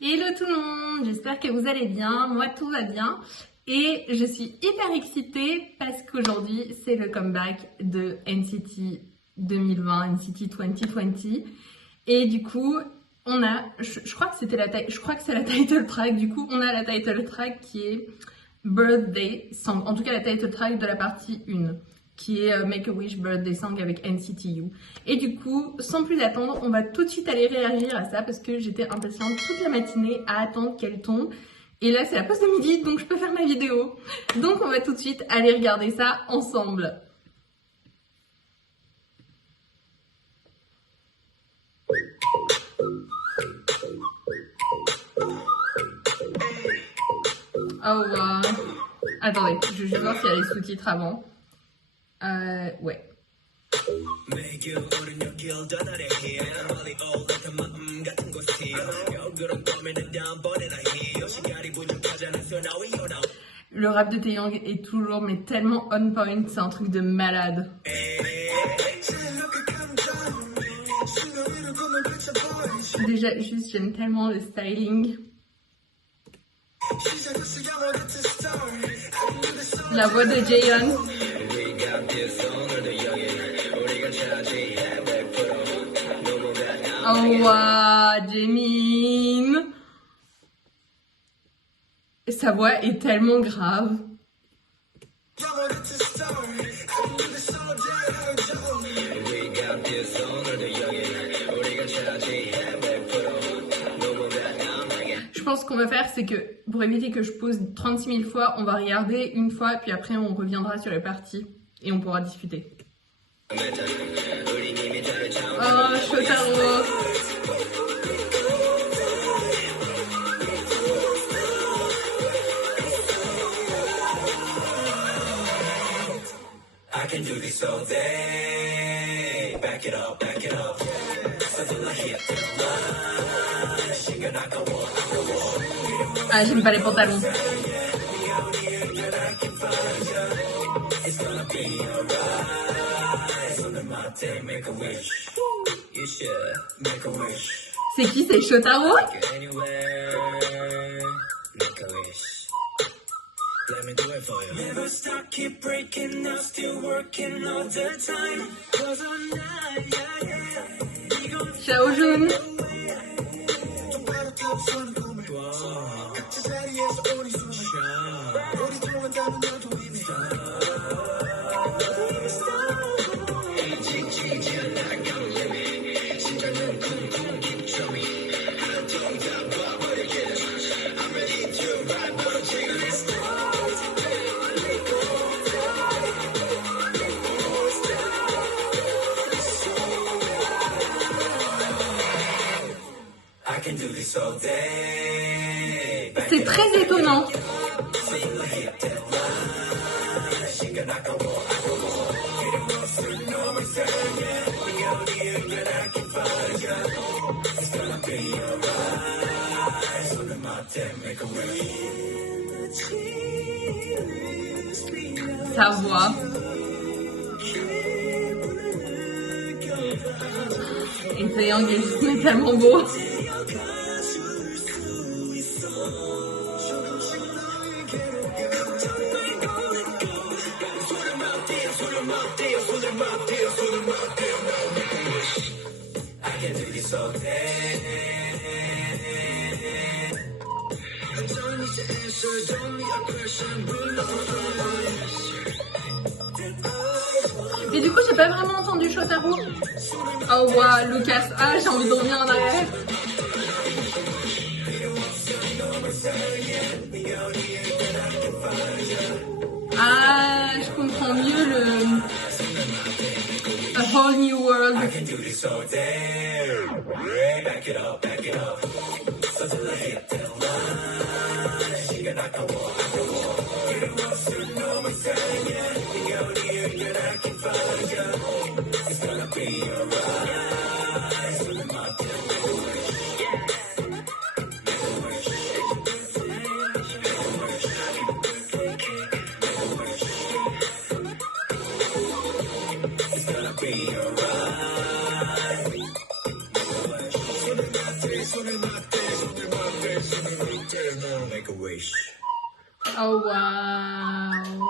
Hello tout le monde, j'espère que vous allez bien, moi tout va bien et je suis hyper excitée parce qu'aujourd'hui c'est le comeback de NCT 2020, NCT 2020 et du coup on a, je crois que c'est la title track, du coup on a la title track qui est Birthday Song, en tout cas la title track de la partie 1 qui est Make a Wish Birthday Song avec NCT U. Et du coup, sans plus attendre, on va tout de suite aller réagir à ça parce que j'étais impatiente toute la matinée à attendre qu'elle tombe. Et là, c'est la pause de midi, donc je peux faire ma vidéo. Donc on va tout de suite aller regarder ça ensemble. Oh wow. Attendez, je vais voir s'il y a les sous-titres avant. Ouais. Le rap de Taeyang est toujours mais tellement on point, c'est un truc de malade. Déjà, juste j'aime tellement le styling. La voix de Jaehyun. Oh wow, Jaemin. Sa voix est tellement grave. Je pense qu'on va faire, c'est que pour éviter que je pose 36 000 fois, on va regarder une fois, puis après on reviendra sur les parties et on pourra discuter. Oh, Shotaro. I can do this all day. Back it up, back it up. Ah, j'aime pas les pantalons. C'est qui, c'est Shotaro? Let me do it for you. Never stop, keep breaking, now still working all the time. Cause I'm not, Xiaojun. C'est très étonnant. Sa voix. Et Taeyang est tellement beau. Et du coup, j'ai pas vraiment entendu Shotaro. Oh wow, Lucas. Ah, j'ai envie de revenir en arrière. Ah, je comprends mieux le A Whole New World. Oh waouh.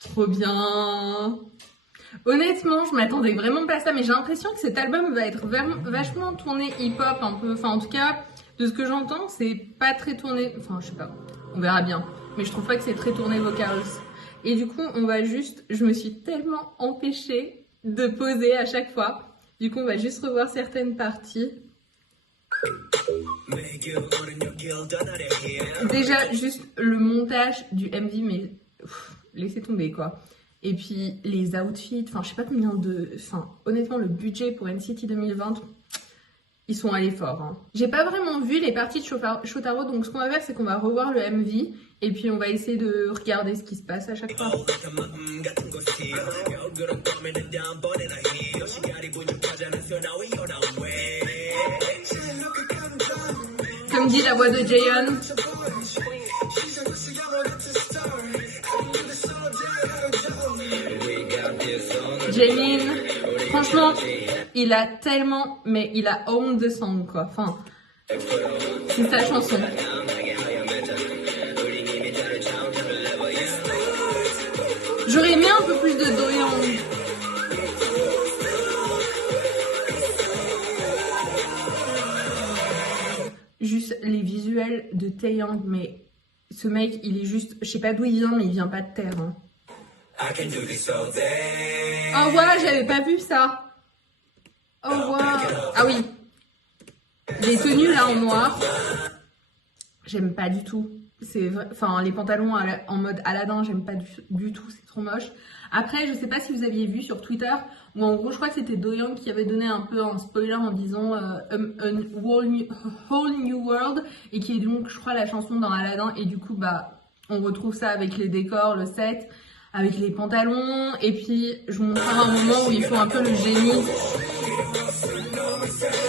Trop bien. Honnêtement, je m'attendais vraiment pas à ça, mais j'ai l'impression que cet album va être vachement tourné hip-hop un peu. Enfin, en tout cas, de ce que j'entends, c'est pas très tourné. Enfin, je sais pas, on verra bien. Mais je trouve pas que c'est très tourné vocals. Et du coup, on va juste. Je me suis tellement empêchée de poser à chaque fois. Du coup, on va juste revoir certaines parties. Déjà, juste le montage du MV, mais laissez tomber quoi. Et puis les outfits, enfin je sais pas combien de... Enfin honnêtement le budget pour NCT 2020, ils sont allés fort. Hein. J'ai pas vraiment vu les parties de Shotaro, donc ce qu'on va faire c'est qu'on va revoir le MV et puis on va essayer de regarder ce qui se passe à chaque fois. Comme dit la voix de Jaehyun. Jaemin, franchement, il a tellement, mais il a owned the song quoi. Enfin, c'est sa chanson. J'aurais aimé un peu plus de Do-young. Juste les visuels de Taeyang, mais ce mec, il est juste, je sais pas d'où il vient, mais il vient pas de terre. Hein. Oh voilà, j'avais pas vu ça. Oh wow. Ah oui. Les tenues là en noir, j'aime pas du tout. C'est vrai, enfin les pantalons en mode Aladdin, j'aime pas du tout, c'est trop moche. Après, je sais pas si vous aviez vu sur Twitter, où en gros je crois que c'était Do-young qui avait donné un peu un spoiler en disant a whole new world, et qui est donc je crois la chanson dans Aladdin, et du coup bah on retrouve ça avec les décors, le set, avec les pantalons, et puis je vous montrerai un moment où il faut un peu le génie.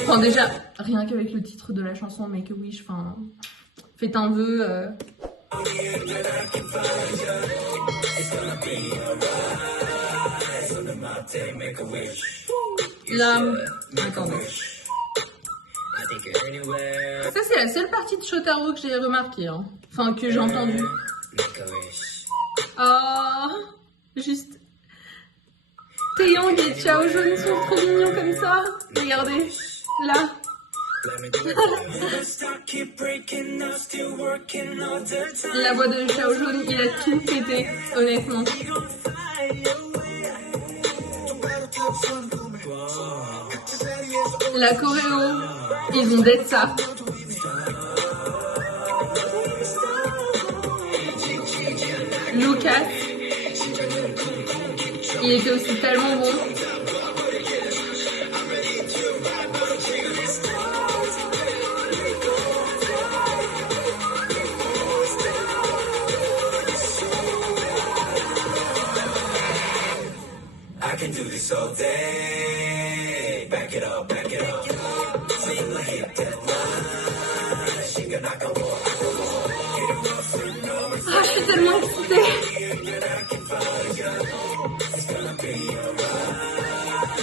Enfin déjà, rien qu'avec le titre de la chanson Make a Wish, enfin faites un vœu. Là, attendez. Ça c'est la seule partie de Shotaro que j'ai remarqué, hein. Enfin que j'ai entendu. Ah, juste Taeyang et Xiaojun sont trop mignons comme ça. Regardez, là. La voix de Xiaojun, il a tout pété, honnêtement. La choréo, ils vont d'être ça. Lucas, il était aussi tellement bon. Ah, je suis tellement excitée.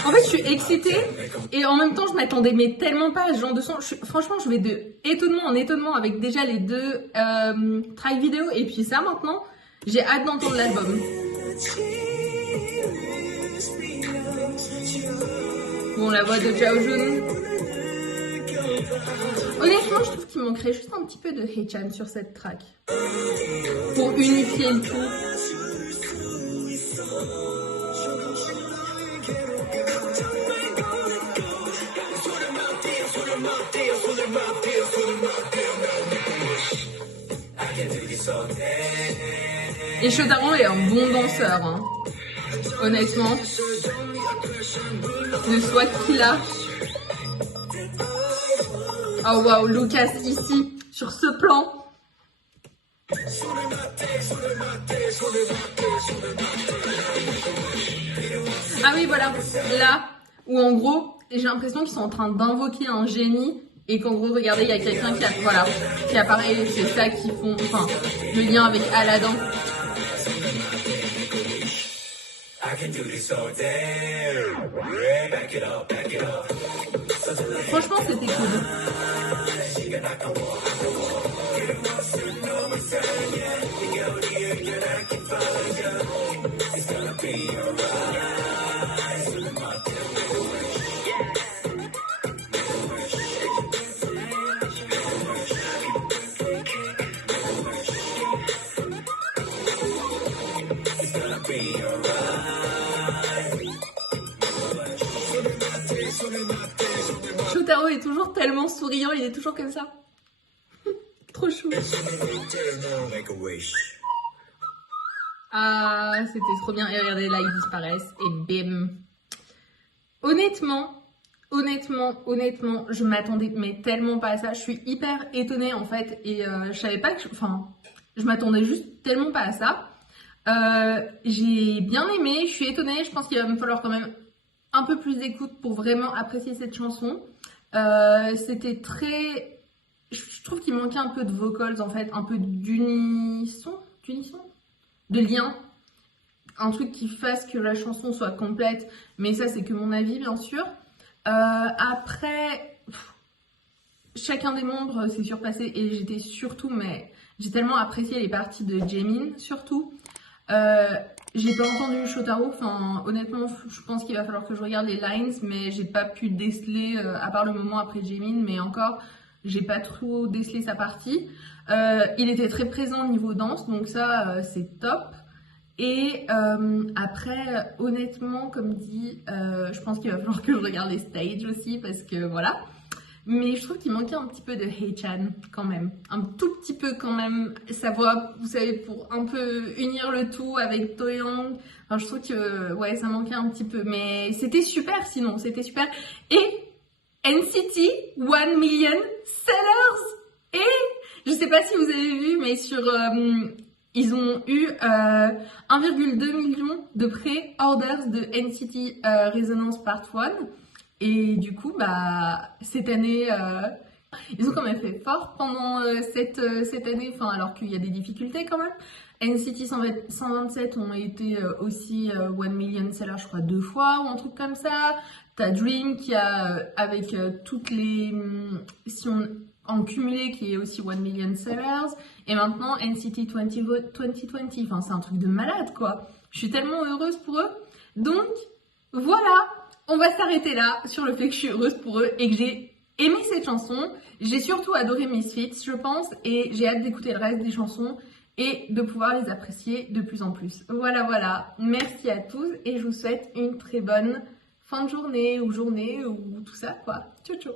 En fait, je suis excitée et en même temps, je m'attendais mais tellement pas à ce genre de son. Franchement, je vais de étonnement en étonnement avec déjà les deux tracks vidéo et puis ça maintenant, j'ai hâte d'entendre l'album. Bon, la voix de Xiaojun. Honnêtement, je trouve qu'il manquerait juste un petit peu de Haechan sur cette track. Pour unifier le tout. Et Shotaro est un bon danseur, hein. Honnêtement. Le swag qu'il a. Oh waouh, Lucas ici, sur ce plan. Ah oui, voilà, là, où en gros, j'ai l'impression qu'ils sont en train d'invoquer un génie et qu'en gros, regardez, il y a quelqu'un qui apparaît, c'est ça qui font, enfin, le lien avec Aladdin. Franchement, c'était cool. Shotaro est toujours tellement souriant, il est toujours comme ça. Trop chou. Ah, c'était trop bien. Et regardez, là, ils disparaissent. Et bim. Honnêtement, je m'attendais mais tellement pas à ça. Je suis hyper étonnée, en fait. Et je savais pas que... Enfin, je m'attendais juste tellement pas à ça. J'ai bien aimé. Je suis étonnée. Je pense qu'il va me falloir quand même un peu plus d'écoute pour vraiment apprécier cette chanson. C'était très... Je trouve qu'il manquait un peu de vocals, en fait. Un peu d'unisson, de lien, un truc qui fasse que la chanson soit complète, mais ça c'est que mon avis bien sûr. Après, chacun des membres s'est surpassé et j'étais surtout, mais j'ai tellement apprécié les parties de Jaemin surtout. J'ai pas entendu Shotaro, enfin honnêtement je pense qu'il va falloir que je regarde les lines, mais j'ai pas pu déceler, à part le moment après Jaemin, mais encore j'ai pas trop décelé sa partie. Il était très présent au niveau danse, donc ça c'est top. Et après, honnêtement, comme dit, je pense qu'il va falloir que je regarde les stages aussi, parce que voilà. Mais je trouve qu'il manquait un petit peu de Haechan quand même. Un tout petit peu quand même. Sa voix, vous savez, pour un peu unir le tout avec Toyoung. Enfin, je trouve que ouais, ça manquait un petit peu. Mais c'était super sinon, c'était super. Et NCT 1 million sellers. Et je sais pas si vous avez vu, mais sur... ils ont eu 1,2 million de pré-orders de NCT Resonance Part 1. Et du coup, bah, cette année, ils ont quand même fait fort pendant cette année, enfin, alors qu'il y a des difficultés quand même. NCT 127 ont été aussi 1 million sellers, je crois, 2 fois ou un truc comme ça. T'as Dream qui a, avec toutes les... si on en cumulé, qui est aussi 1 million sellers. Et maintenant, NCT 2020. Enfin, c'est un truc de malade, quoi. Je suis tellement heureuse pour eux. Donc, voilà. On va s'arrêter là sur le fait que je suis heureuse pour eux et que j'ai aimé cette chanson. J'ai surtout adoré Misfits, je pense. Et j'ai hâte d'écouter le reste des chansons et de pouvoir les apprécier de plus en plus. Voilà, voilà. Merci à tous et je vous souhaite une très bonne fin de journée ou tout ça, quoi. Ciao, ciao.